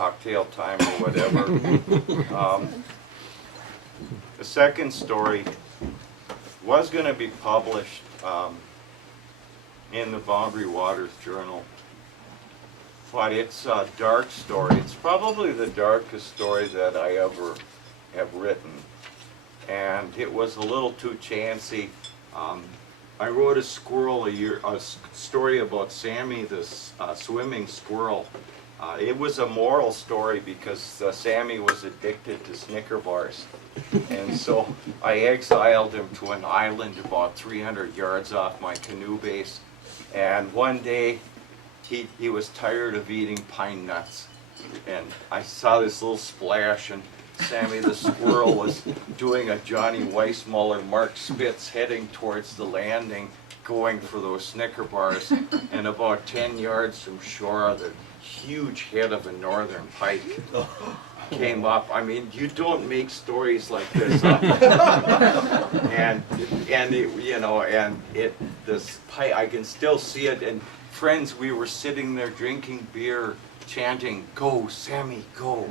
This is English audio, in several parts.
cocktail time or whatever. The second story was going to be published in the Boundary Waters Journal, but it's a dark story. It's probably the darkest story that I ever have written, and it was a little too chancy. I wrote a story about Sammy, this swimming squirrel. It was a moral story because Sammy was addicted to Snicker bars. And so I exiled him to an island about 300 yards off my canoe base. And one day he was tired of eating pine nuts. And I saw this little splash, and Sammy the squirrel was doing a Johnny Weissmuller, Mark Spitz, heading towards the landing, going for those Snicker bars. And about 10 yards from shore, the huge head of a northern pike came up. I mean, you don't make stories like this up. and it, you know, and it, this pike, I can still see it. And friends, we were sitting there drinking beer, chanting, "Go, Sammy, go.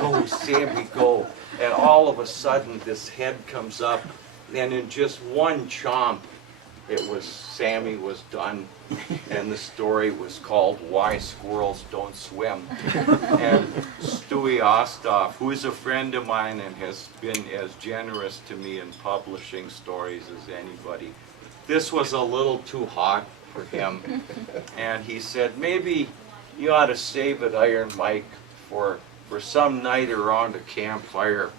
Go, Sammy, go." And all of a sudden, this head comes up, and in just one chomp, Sammy was done, and the story was called "Why Squirrels Don't Swim." And Stewie Osthoff, who is a friend of mine and has been as generous to me in publishing stories as anybody, this was a little too hot for him, and he said, maybe you ought to save it, Iron Mike, for some night around a campfire,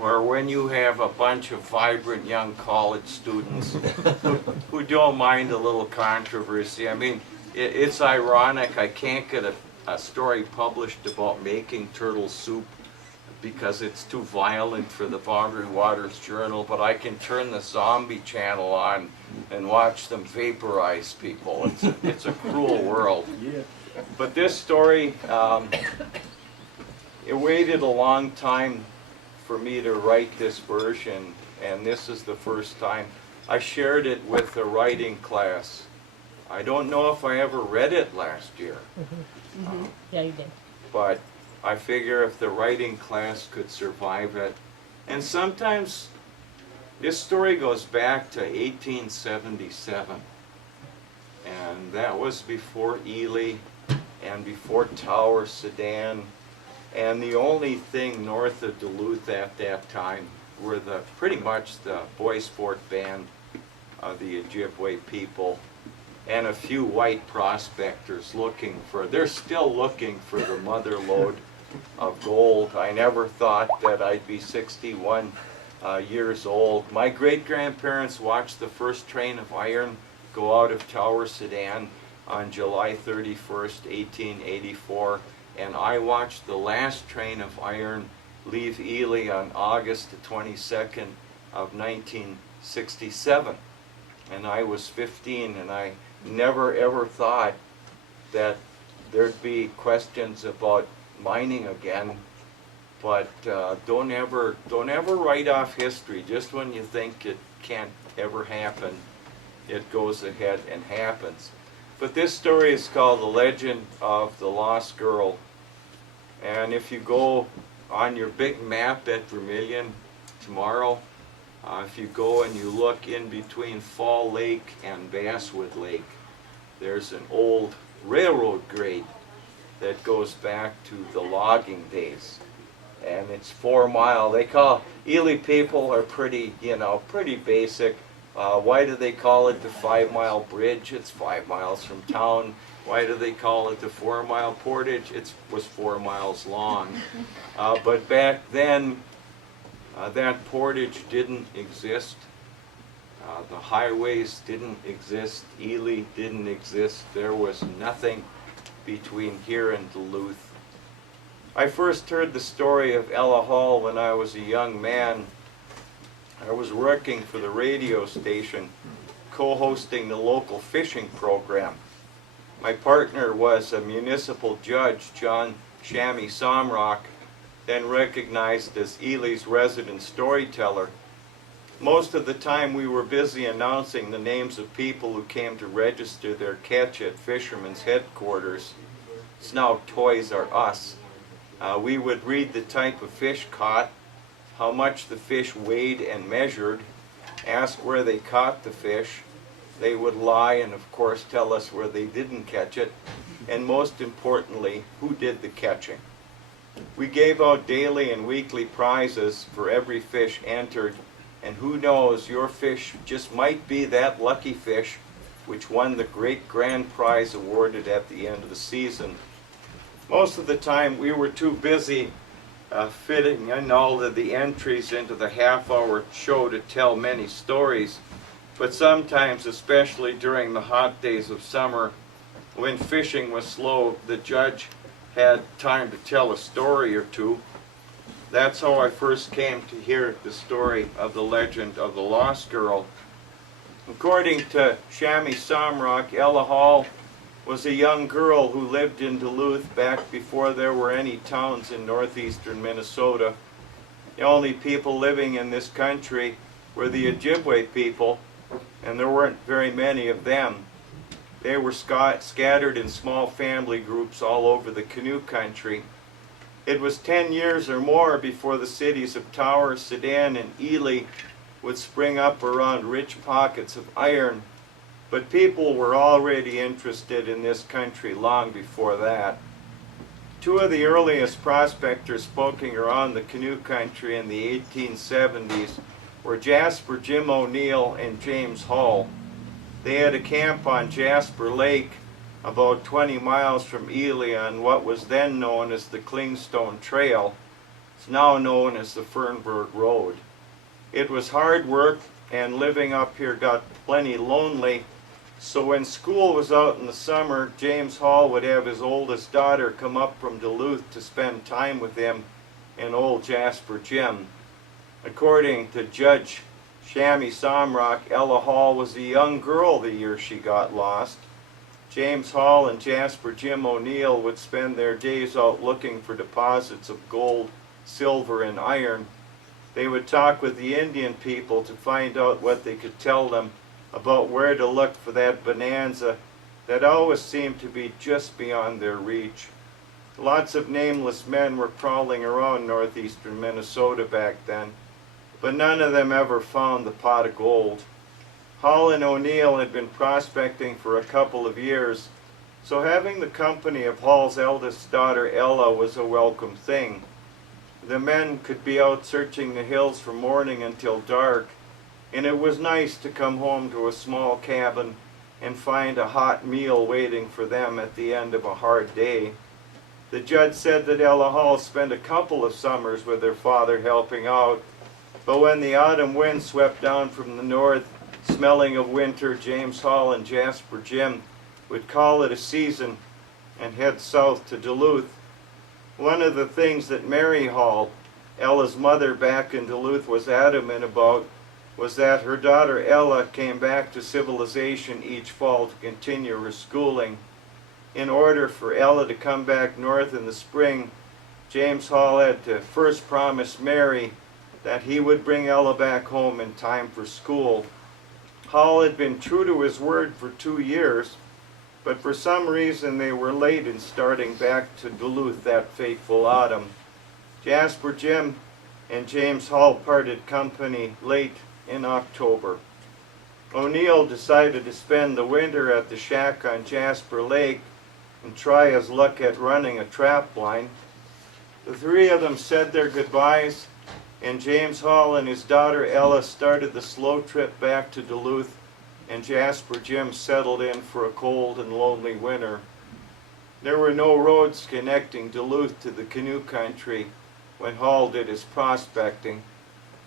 or when you have a bunch of vibrant young college students who don't mind a little controversy. I mean, it's ironic, I can't get a story published about making turtle soup because it's too violent for the Boundary Waters Journal, but I can turn the zombie channel on and watch them vaporize people. It's a cruel world. But this story, it waited a long time for me to write this version, and this is the first time. I shared it with a writing class. I don't know if I ever read it last year. Yeah, you did. But I figure if the writing class could survive it, and sometimes this story goes back to 1877, and that was before Ely and before Tower Sedan. And the only thing north of Duluth at that time were pretty much the Bois Forte band of the Ojibwe people and a few white prospectors they're still looking for the mother lode of gold. I never thought that I'd be 61 years old. My great-grandparents watched the first train of iron go out of Tower Sedan on July 31st, 1884. And I watched the last train of iron leave Ely on August the 22nd of 1967. And I was 15, and I never ever thought that there'd be questions about mining again. But don't ever write off history. Just when you think it can't ever happen, it goes ahead and happens. But this story is called The Legend of the Lost Girl. And if you go on your big map at Vermilion tomorrow, if you go and you look in between Fall Lake and Basswood Lake, there's an old railroad grade that goes back to the logging days. And it's 4 mile. Ely people are pretty basic. Why do they call it the 5 mile bridge? It's 5 miles from town. Why do they call it the 4 mile portage? It was 4 miles long. But back then, that portage didn't exist. The highways didn't exist. Ely didn't exist. There was nothing between here and Duluth. I first heard the story of Ella Hall when I was a young man. I was working for the radio station, co-hosting the local fishing program. My partner was a municipal judge, John Shammy Somrock, then recognized as Ely's resident storyteller. Most of the time we were busy announcing the names of people who came to register their catch at Fisherman's headquarters. It's now Toys R Us. We would read the type of fish caught, how much the fish weighed and measured, ask where they caught the fish. They would lie and of course tell us where they didn't catch it, and most importantly, who did the catching. We gave out daily and weekly prizes for every fish entered, and who knows, your fish just might be that lucky fish which won the great grand prize awarded at the end of the season. Most of the time we were too busy fitting in all of the entries into the half-hour show to tell many stories, but sometimes, especially during the hot days of summer, when fishing was slow, the judge had time to tell a story or two. That's how I first came to hear the story of the legend of the Lost Girl. According to Shammy Samrock, Ella Hall was a young girl who lived in Duluth back before there were any towns in northeastern Minnesota. The only people living in this country were the Ojibwe people, and there weren't very many of them. They were scattered in small family groups all over the canoe country. It was 10 years or more before the cities of Tower, Sedan, and Ely would spring up around rich pockets of iron, but people were already interested in this country long before that. Two of the earliest prospectors poking around the canoe country in the 1870s were Jasper Jim O'Neill and James Hall. They had a camp on Jasper Lake, about 20 miles from Ely, on what was then known as the Clingstone Trail. It's now known as the Fernburg Road. It was hard work, and living up here got plenty lonely, so when school was out in the summer, James Hall would have his oldest daughter come up from Duluth to spend time with him and old Jasper Jim. According to Judge Shammy Samrock, Ella Hall was a young girl the year she got lost. James Hall and Jasper Jim O'Neill would spend their days out looking for deposits of gold, silver, and iron. They would talk with the Indian people to find out what they could tell them about where to look for that bonanza that always seemed to be just beyond their reach. Lots of nameless men were prowling around northeastern Minnesota back then, but none of them ever found the pot of gold. Hall and O'Neill had been prospecting for a couple of years, so having the company of Hall's eldest daughter Ella was a welcome thing. The men could be out searching the hills from morning until dark, and it was nice to come home to a small cabin and find a hot meal waiting for them at the end of a hard day. The judge said that Ella Hall spent a couple of summers with her father helping out, but when the autumn wind swept down from the north, smelling of winter, James Hall and Jasper Jim would call it a season and head south to Duluth. One of the things that Mary Hall, Ella's mother back in Duluth, was adamant about was that her daughter Ella came back to civilization each fall to continue her schooling. In order for Ella to come back north in the spring, James Hall had to first promise Mary that he would bring Ella back home in time for school. Hall had been true to his word for 2 years, but for some reason they were late in starting back to Duluth that fateful autumn. Jasper Jim and James Hall parted company late in October. O'Neill decided to spend the winter at the shack on Jasper Lake and try his luck at running a trap line. The three of them said their goodbyes, and James Hall and his daughter Ella started the slow trip back to Duluth, and Jasper Jim settled in for a cold and lonely winter. There were no roads connecting Duluth to the canoe country when Hall did his prospecting.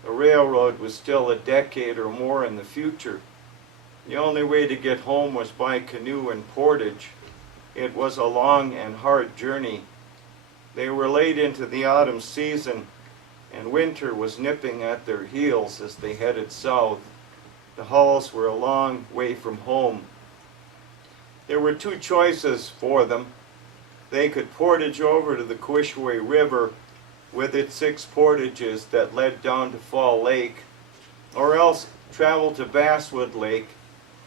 The railroad was still a decade or more in the future. The only way to get home was by canoe and portage. It was a long and hard journey. They were late into the autumn season, and winter was nipping at their heels as they headed south. The Halls were a long way from home. There were two choices for them. They could portage over to the Quishway River with its 6 portages that led down to Fall Lake, or else travel to Basswood Lake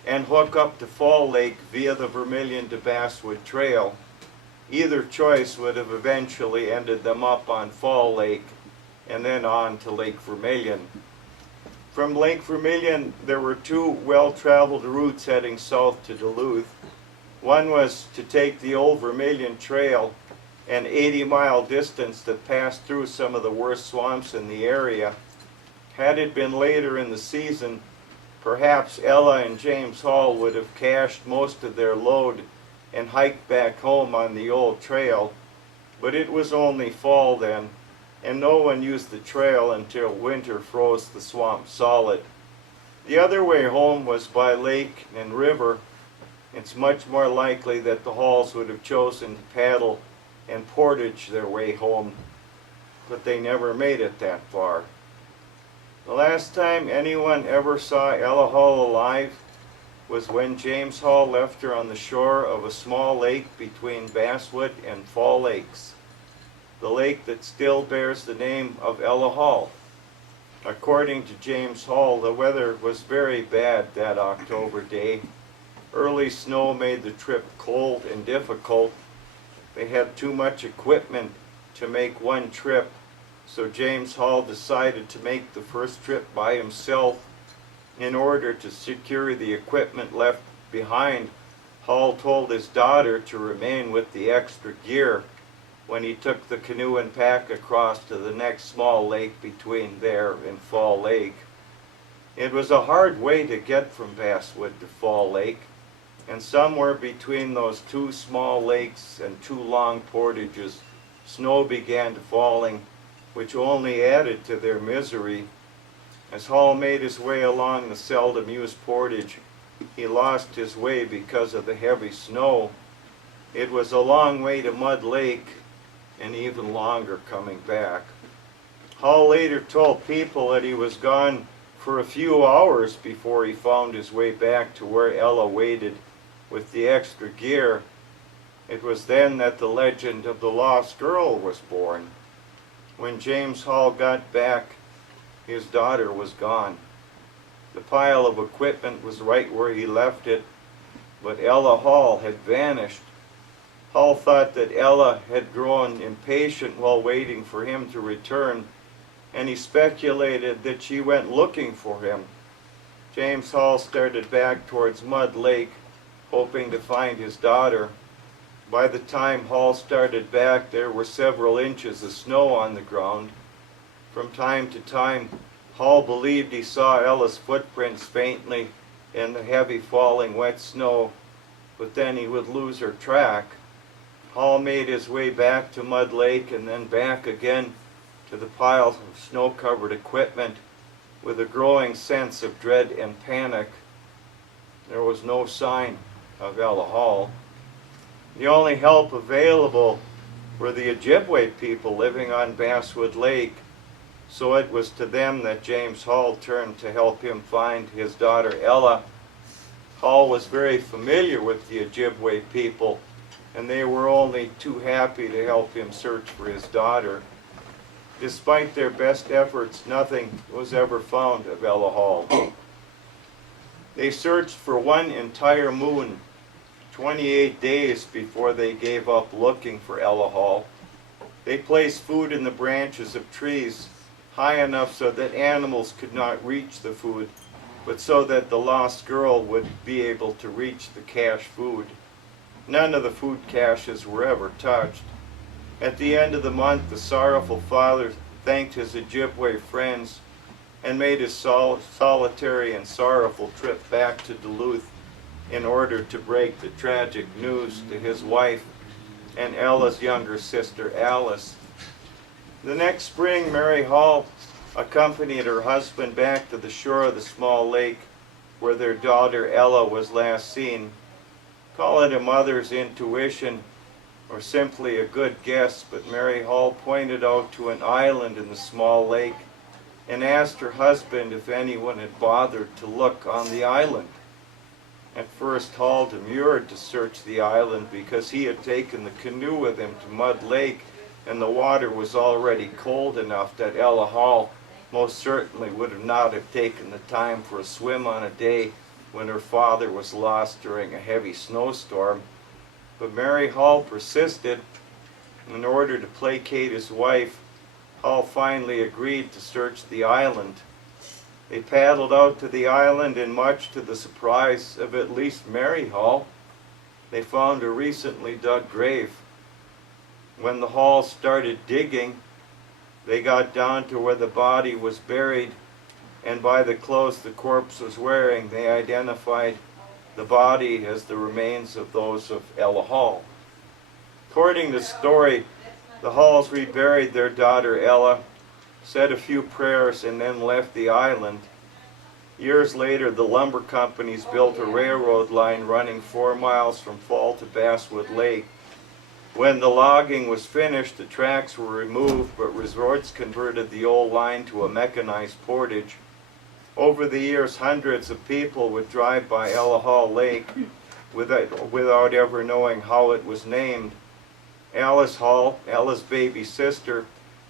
and hook up to Fall Lake via the Vermilion to Basswood Trail. Either choice would have eventually ended them up on Fall Lake and then on to Lake Vermilion. From Lake Vermilion, there were two well-traveled routes heading south to Duluth. One was to take the Old Vermilion Trail, an 80-mile distance that passed through some of the worst swamps in the area. Had it been later in the season, perhaps Ella and James Hall would have cached most of their load and hiked back home on the old trail, but it was only fall then, and no one used the trail until winter froze the swamp solid. The other way home was by lake and river. It's much more likely that the Halls would have chosen to paddle and portage their way home, but they never made it that far. The last time anyone ever saw Ella Hall alive was when James Hall left her on the shore of a small lake between Basswood and Fall Lakes, the lake that still bears the name of Ella Hall. According to James Hall, the weather was very bad that October day. Early snow made the trip cold and difficult. They had too much equipment to make one trip, so James Hall decided to make the first trip by himself. In order to secure the equipment left behind, Hall told his daughter to remain with the extra gear when he took the canoe and pack across to the next small lake between there and Fall Lake. It was a hard way to get from Basswood to Fall Lake, and somewhere between those two small lakes and two long portages, snow began falling, which only added to their misery. As Hall made his way along the seldom used portage, he lost his way because of the heavy snow. It was a long way to Mud Lake, and even longer coming back. Hall later told people that he was gone for a few hours before he found his way back to where Ella waited with the extra gear. It was then that the legend of the lost girl was born. When James Hall got back, his daughter was gone. The pile of equipment was right where he left it, but Ella Hall had vanished. Hall thought that Ella had grown impatient while waiting for him to return, and he speculated that she went looking for him. James Hall started back towards Mud Lake, hoping to find his daughter. By the time Hall started back, there were several inches of snow on the ground. From time to time, Hall believed he saw Ella's footprints faintly in the heavy falling wet snow, but then he would lose her track. Hall made his way back to Mud Lake and then back again to the pile of snow-covered equipment with a growing sense of dread and panic. There was no sign of Ella Hall. The only help available were the Ojibwe people living on Basswood Lake, so it was to them that James Hall turned to help him find his daughter Ella. Hall was very familiar with the Ojibwe people, and they were only too happy to help him search for his daughter. Despite their best efforts, nothing was ever found of Ella Hall. They searched for one entire moon, 28 days before they gave up looking for Ella Hall. They placed food in the branches of trees high enough so that animals could not reach the food, but so that the lost girl would be able to reach the cache food. None of the food caches were ever touched. At the end of the month, the sorrowful father thanked his Ojibwe friends and made his solitary and sorrowful trip back to Duluth in order to break the tragic news to his wife and Ella's younger sister, Alice. The next spring, Mary Hall accompanied her husband back to the shore of the small lake where their daughter Ella was last seen. Call it a mother's intuition or simply a good guess, but Mary Hall pointed out to an island in the small lake and asked her husband if anyone had bothered to look on the island. At first, Hall demurred to search the island because he had taken the canoe with him to Mud Lake, and the water was already cold enough that Ella Hall most certainly would not have taken the time for a swim on a day when her father was lost during a heavy snowstorm. but Mary Hall persisted. In order to placate his wife, Hall finally agreed to search the island. They paddled out to the island, and much to the surprise of at least Mary Hall, they found a recently dug grave. When the Halls started digging, they got down to where the body was buried, and by the clothes the corpse was wearing, they identified the body as the remains of those of Ella Hall. According to the story, the Halls reburied their daughter Ella, said a few prayers, and then left the island. Years later, the lumber companies built a railroad line running 4 miles from Fall to Basswood Lake. When the logging was finished, the tracks were removed, but resorts converted the old line to a mechanized portage. Over the years, hundreds of people would drive by Ella Hall Lake without ever knowing how it was named. Alice Hall, Ella's baby sister,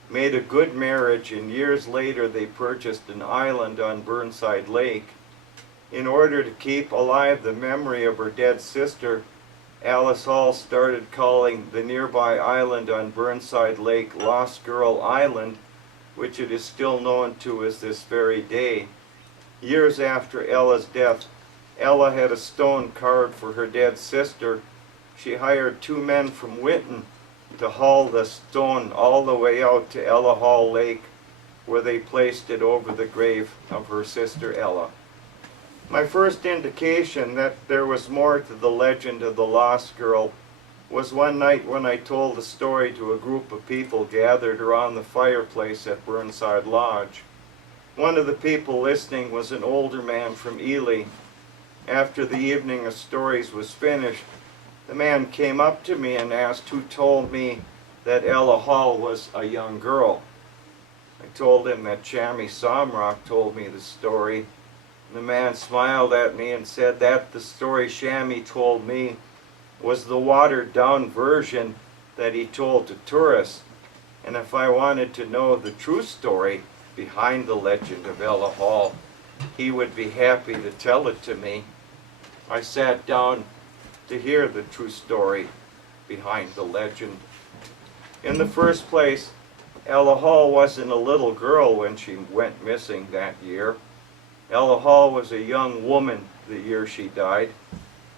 made a good marriage, and years later they purchased an island on Burnside Lake. In order to keep alive the memory of her dead sister, Alice Hall started calling the nearby island on Burnside Lake Lost Girl Island, which it is still known to as this very day. Years after Ella's death, Ella had a stone carved for her dead sister. She hired 2 men from Winton to haul the stone all the way out to Ella Hall Lake, where they placed it over the grave of her sister Ella. My first indication that there was more to the legend of the lost girl was one night when I told the story to a group of people gathered around the fireplace at Burnside Lodge. One of the people listening was an older man from Ely. After the evening of stories was finished, the man came up to me and asked who told me that Ella Hall was a young girl. I told him that Chammy Somrock told me the story. The man smiled at me and said that the story Chammy told me was the watered-down version that he told to tourists, and if I wanted to know the true story behind the legend of Ella Hall, he would be happy to tell it to me. I sat down to hear the true story behind the legend. In the first place, Ella Hall wasn't a little girl when she went missing that year. Ella Hall was a young woman the year she died,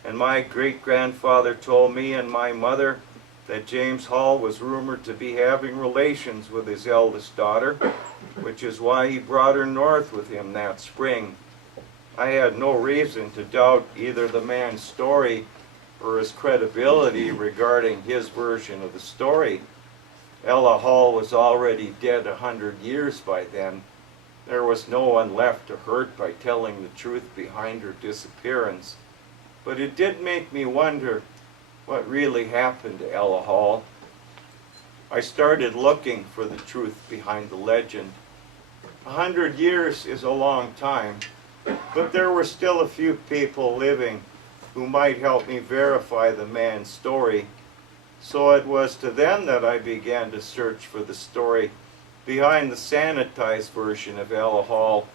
and my great-grandfather told me and my mother that James Hall was rumored to be having relations with his eldest daughter, which is why he brought her north with him that spring. I had no reason to doubt either the man's story or his credibility regarding his version of the story. Ella Hall was already dead 100 years by then. There was no one left to hurt by telling the truth behind her disappearance. But it did make me wonder what really happened to Ella Hall. I started looking for the truth behind the legend. 100 years is a long time, but there were still a few people living who might help me verify the man's story. So it was to them that I began to search for the story behind the sanitized version of Ella Hall,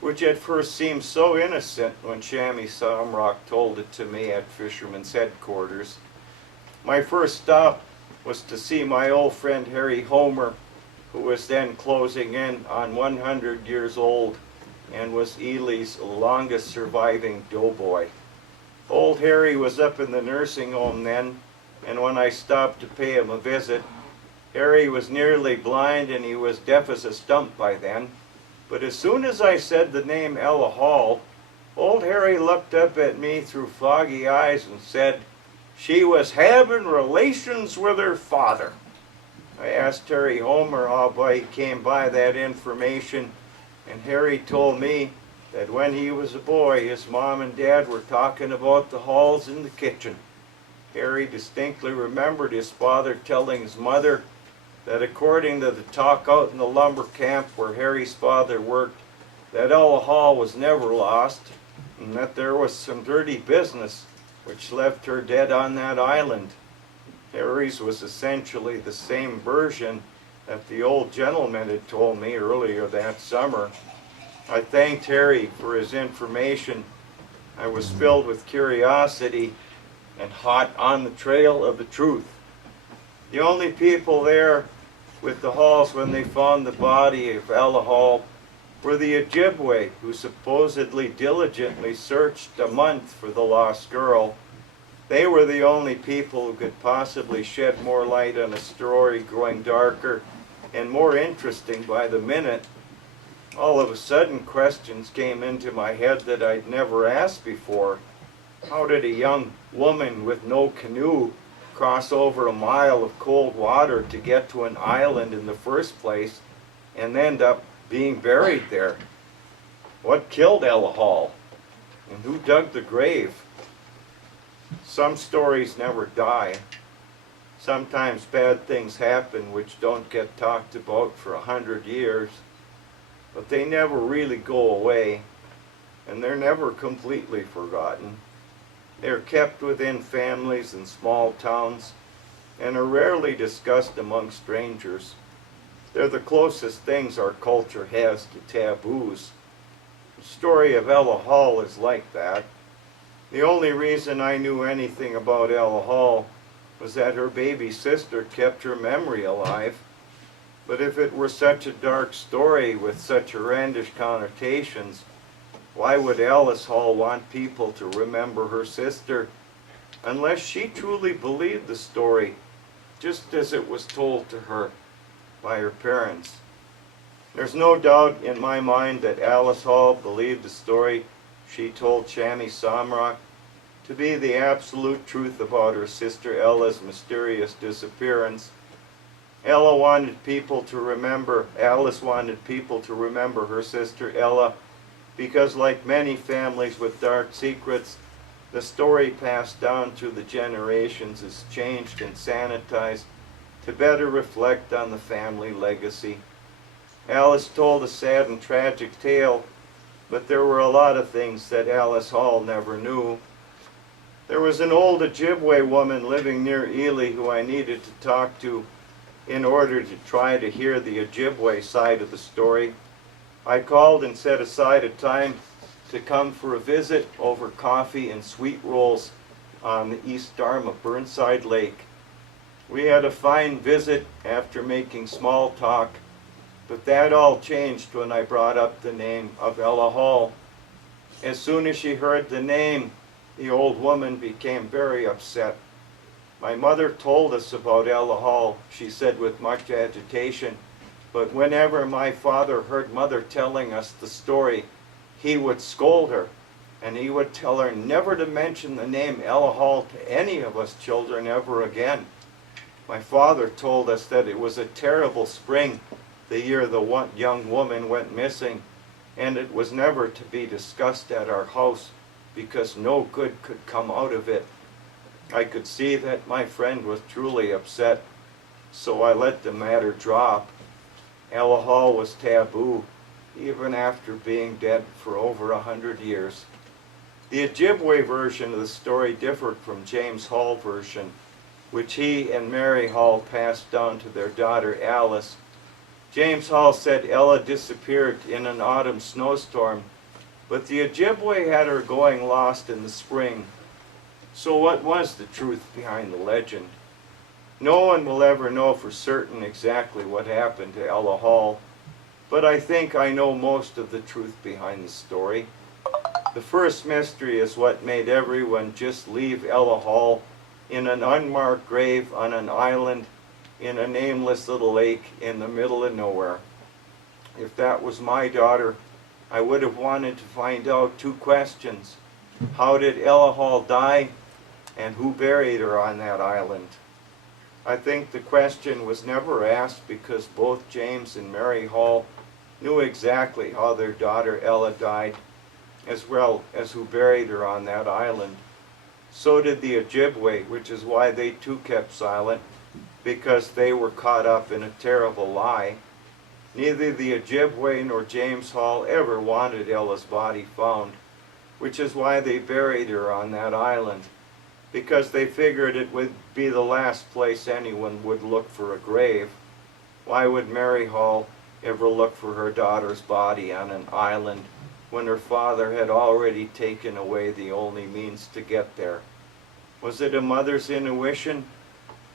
which at first seemed so innocent when Chammy Somrock told it to me at Fisherman's Headquarters. My first stop was to see my old friend Harry Homer, who was then closing in on 100 years old and was Ely's longest surviving doughboy. Old Harry was up in the nursing home then, and when I stopped to pay him a visit, Harry was nearly blind and he was deaf as a stump by then. But as soon as I said the name Ella Hall, old Harry looked up at me through foggy eyes and said, "She was having relations with her father." I asked Harry Homer how he came by that information, and Harry told me that when he was a boy, his mom and dad were talking about the Halls in the kitchen. Harry distinctly remembered his father telling his mother that according to the talk out in the lumber camp where Harry's father worked, that Ella Hall was never lost, and that there was some dirty business which left her dead on that island. Harry's was essentially the same version that the old gentleman had told me earlier that summer. I thanked Harry for his information. I was filled with curiosity, and hot on the trail of the truth. The only people there with the Halls when they found the body of Ella Hall were the Ojibwe, who supposedly diligently searched a month for the lost girl. They were the only people who could possibly shed more light on a story growing darker and more interesting by the minute. All of a sudden, questions came into my head that I'd never asked before. How did a young woman with no canoe cross over a mile of cold water to get to an island in the first place and end up being buried there? What killed Ella Hall? And who dug the grave? Some stories never die. Sometimes bad things happen which don't get talked about for 100 years, but they never really go away, and they're never completely forgotten. They're kept within families and small towns, and are rarely discussed among strangers. They're the closest things our culture has to taboos. The story of Ella Hall is like that. The only reason I knew anything about Ella Hall was that her baby sister kept her memory alive. But if it were such a dark story with such horrendous connotations, why would Alice Hall want people to remember her sister unless she truly believed the story just as it was told to her by her parents? There's no doubt in my mind that Alice Hall believed the story she told Chami Samrock to be the absolute truth about her sister Ella's mysterious disappearance. Alice wanted people to remember her sister Ella because, like many families with dark secrets, the story passed down through the generations is changed and sanitized to better reflect on the family legacy. Alice told a sad and tragic tale, but there were a lot of things that Alice Hall never knew. There was an old Ojibwe woman living near Ely who I needed to talk to in order to try to hear the Ojibwe side of the story. I called and set aside a time to come for a visit over coffee and sweet rolls on the east arm of Burnside Lake. We had a fine visit after making small talk, but that all changed when I brought up the name of Ella Hall. As soon as she heard the name, the old woman became very upset. My mother told us about Ella Hall, she said with much agitation, but whenever my father heard Mother telling us the story, he would scold her, and he would tell her never to mention the name Ella Hall to any of us children ever again. My father told us that it was a terrible spring the year the young woman went missing, and it was never to be discussed at our house because no good could come out of it. I could see that my friend was truly upset, so I let the matter drop. Ella Hall was taboo, even after being dead for over 100 years. The Ojibwe version of the story differed from James Hall's version, which he and Mary Hall passed down to their daughter Alice. James Hall said Ella disappeared in an autumn snowstorm, but the Ojibwe had her going lost in the spring. So what was the truth behind the legend? No one will ever know for certain exactly what happened to Ella Hall, but I think I know most of the truth behind the story. The first mystery is what made everyone just leave Ella Hall in an unmarked grave on an island in a nameless little lake in the middle of nowhere. If that was my daughter, I would have wanted to find out two questions. How did Ella Hall die, and who buried her on that island? I think the question was never asked because both James and Mary Hall knew exactly how their daughter Ella died, as well as who buried her on that island. So did the Ojibwe, which is why they too kept silent, because they were caught up in a terrible lie. Neither the Ojibwe nor James Hall ever wanted Ella's body found, which is why they buried her on that island, because they figured it would be the last place anyone would look for a grave. Why would Mary Hall ever look for her daughter's body on an island when her father had already taken away the only means to get there? Was it a mother's intuition,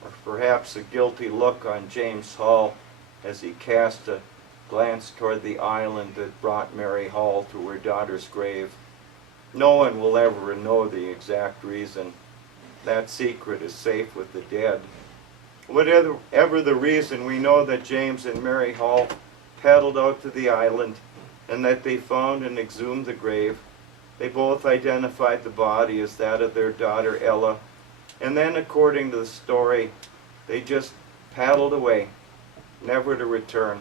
or perhaps a guilty look on James Hall as he cast a glance toward the island that brought Mary Hall to her daughter's grave? No one will ever know the exact reason. That secret is safe with the dead. Whatever the reason, we know that James and Mary Hall paddled out to the island and that they found and exhumed the grave. They both identified the body as that of their daughter Ella, and then, according to the story, they just paddled away, never to return.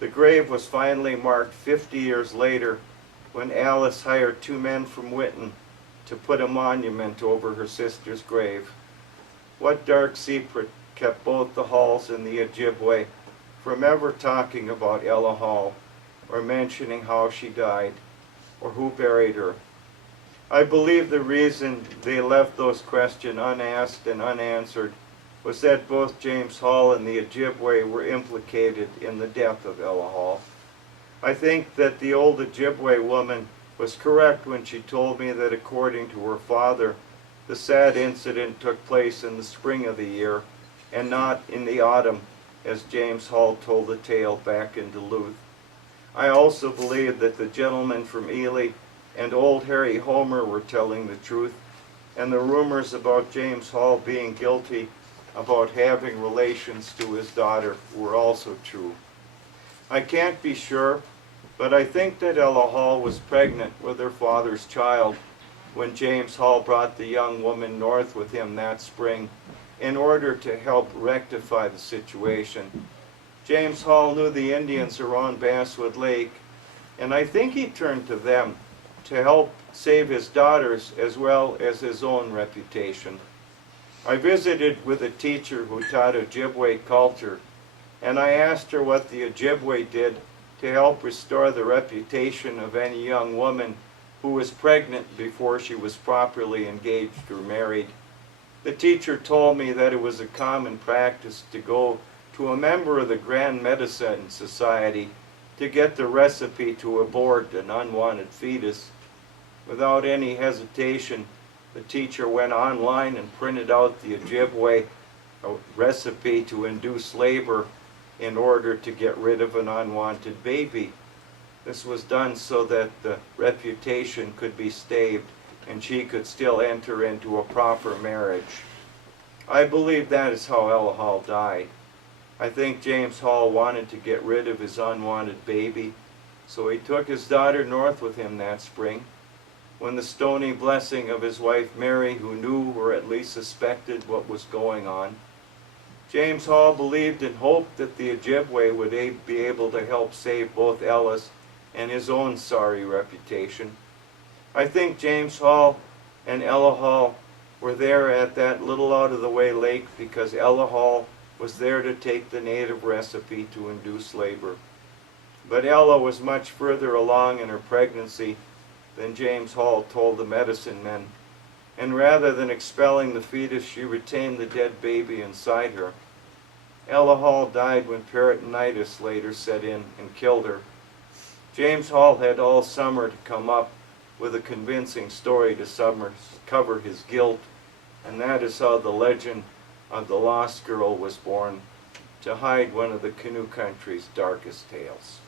The grave was finally marked 50 years later when Alice hired 2 men from Witten to put a monument over her sister's grave. What dark secret kept both the Halls and the Ojibwe from ever talking about Ella Hall, or mentioning how she died, or who buried her? I believe the reason they left those questions unasked and unanswered was that both James Hall and the Ojibwe were implicated in the death of Ella Hall. I think that the old Ojibwe woman was correct when she told me that according to her father, the sad incident took place in the spring of the year and not in the autumn, as James Hall told the tale back in Duluth. I also believe that the gentleman from Ely and old Harry Homer were telling the truth, and the rumors about James Hall being guilty about having relations to his daughter were also true. I can't be sure, but I think that Ella Hall was pregnant with her father's child when James Hall brought the young woman north with him that spring in order to help rectify the situation. James Hall knew the Indians around Basswood Lake, and I think he turned to them to help save his daughters as well as his own reputation. I visited with a teacher who taught Ojibwe culture, and I asked her what the Ojibwe did to help restore the reputation of any young woman who was pregnant before she was properly engaged or married. The teacher told me that it was a common practice to go to a member of the Grand Medicine Society to get the recipe to abort an unwanted fetus. Without any hesitation, the teacher went online and printed out the Ojibwe recipe to induce labor in order to get rid of an unwanted baby. This was done so that the reputation could be staved and she could still enter into a proper marriage. I believe that is how Ella Hall died. I think James Hall wanted to get rid of his unwanted baby, so he took his daughter north with him that spring, when the stony blessing of his wife Mary, who knew or at least suspected what was going on. James Hall believed and hoped that the Ojibwe would be able to help save both Ella's and his own sorry reputation. I think James Hall and Ella Hall were there at that little out-of-the-way lake because Ella Hall was there to take the native recipe to induce labor. But Ella was much further along in her pregnancy than James Hall told the medicine men, and rather than expelling the fetus, she retained the dead baby inside her. Ella Hall died when peritonitis later set in and killed her. James Hall had all summer to come up with a convincing story to cover his guilt, and that is how the legend of the lost girl was born, to hide one of the canoe country's darkest tales.